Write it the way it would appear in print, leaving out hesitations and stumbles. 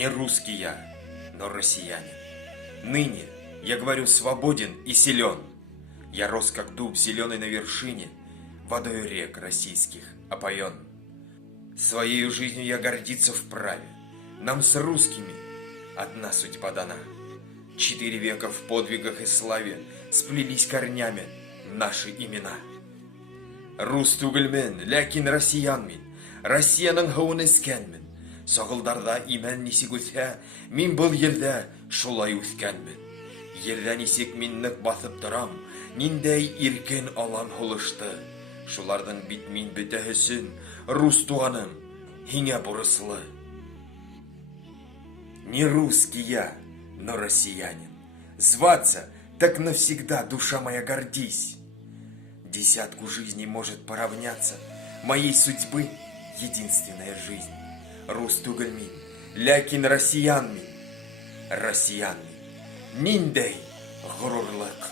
Не русский я, но россиянин. Ныне я говорю свободен и силен. Я рос, как дуб зеленый на вершине, водою рек российских опоен. Своею жизнью я гордиться вправе. Нам с русскими одна судьба дана. 4 века в подвигах и славе сплелись корнями наши имена. Рус түгілмен, ләкин россиянмин, Россияның һуын эскәнмен. Сағылдарда имән нисек үҫһә, мин был ердә шулай үҫкәнмен. Ердә нисек мин нык баҫып торам, ниндәй иркен алан һулышты. Шуларҙың бит мин бөтәһесен, рус туғаным, һиңә бурыслы. Не русский я, но россиянин. Зваться так навсегда, душа моя, гордись. Десятку жизней может поравняться моей судьбы единственная жизнь. Рус түгелмин, ләкин россиянмин. Россиянмин. Ниндәй ғорурлык.